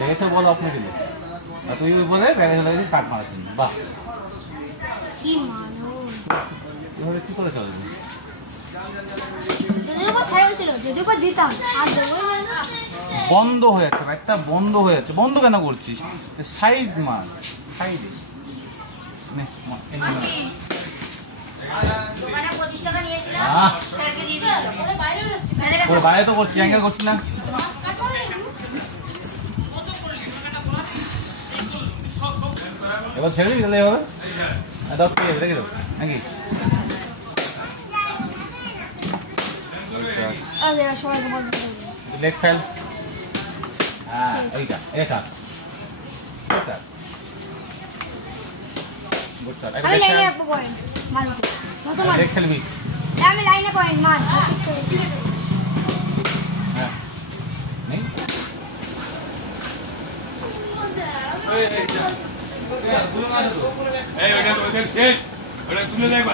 লেগেছে বল অফ করে দিল আর তুই বলে ব্যাগে চলে গেছিস কাট মারার জন্য। বাহ কি মানুষ এবারে কি করে চলবে? বন্ধ হয়ে যাচ্ছে একটা বন্ধ হয়ে যাচ্ছে। বন্ধ কেন করছিস? সাইড মার সাইডে বাইরে তো করছি অ্যাঙ্গেল করছি না। এবার ছেড়ে দিবি তাহলে হবে রেখে দেবো নাকি? Leg fail. হ্যাঁ এইটা এটা লেগ খেলবি। আমি লাইনে পয়েন্ট মার হ্যাঁ নেই তুলে দেখ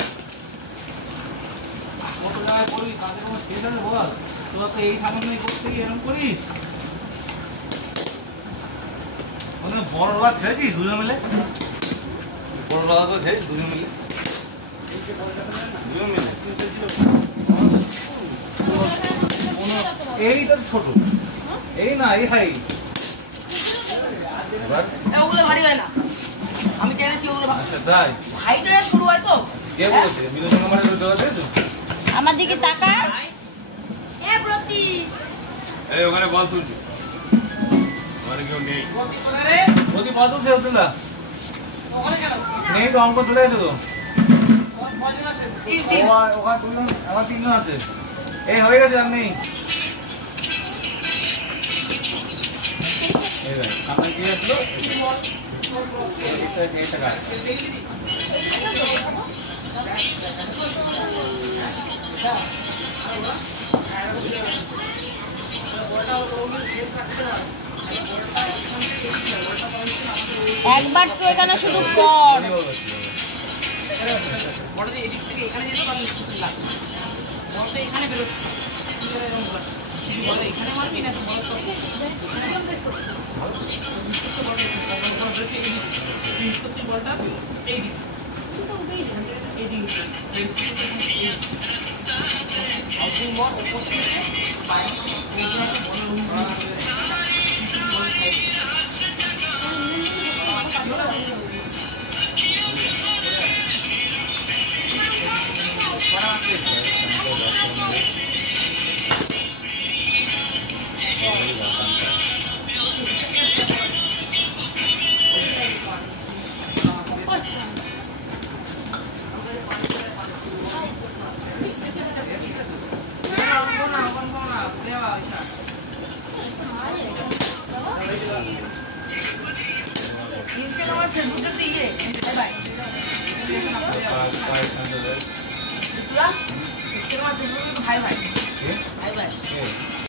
এই সামান্য করতে গিয়ে এরকম করিস। বড় লড়া খেয়েছিস দুজন মিলে? বড় লড়া তো খেয়েছিস দুজন মিলে? এইটা ছোট এই না এই হাই ওগুলো ভারী হয় না। আমি জেনেছি ওগুলো তাই ভাইটা শুরু হয় তো। কে বলছে বিনোদন মানে দেওয়া যায় তো? আমার দিকে তাকা। এ প্রতি এই ওখানে বল তুলছি ওখানে কেউ নেই। প্রতি বল তুলছে না নেই তো অঙ্ক চলে গেছে তো। ওখানে দুজন আমার তিনজন আছে। এই হয়ে গেছে আর নেই। সামনে কি আসলো একবার তো এখানে শুধু পড়। এখানে বেরোচ্ছে এখানে মারবি না বলটা এই इंस्टाग्राम और फेसबुक देखते ही है बाय इंस्टाग्राम और फेसबुक में भाई भाई भाई भाई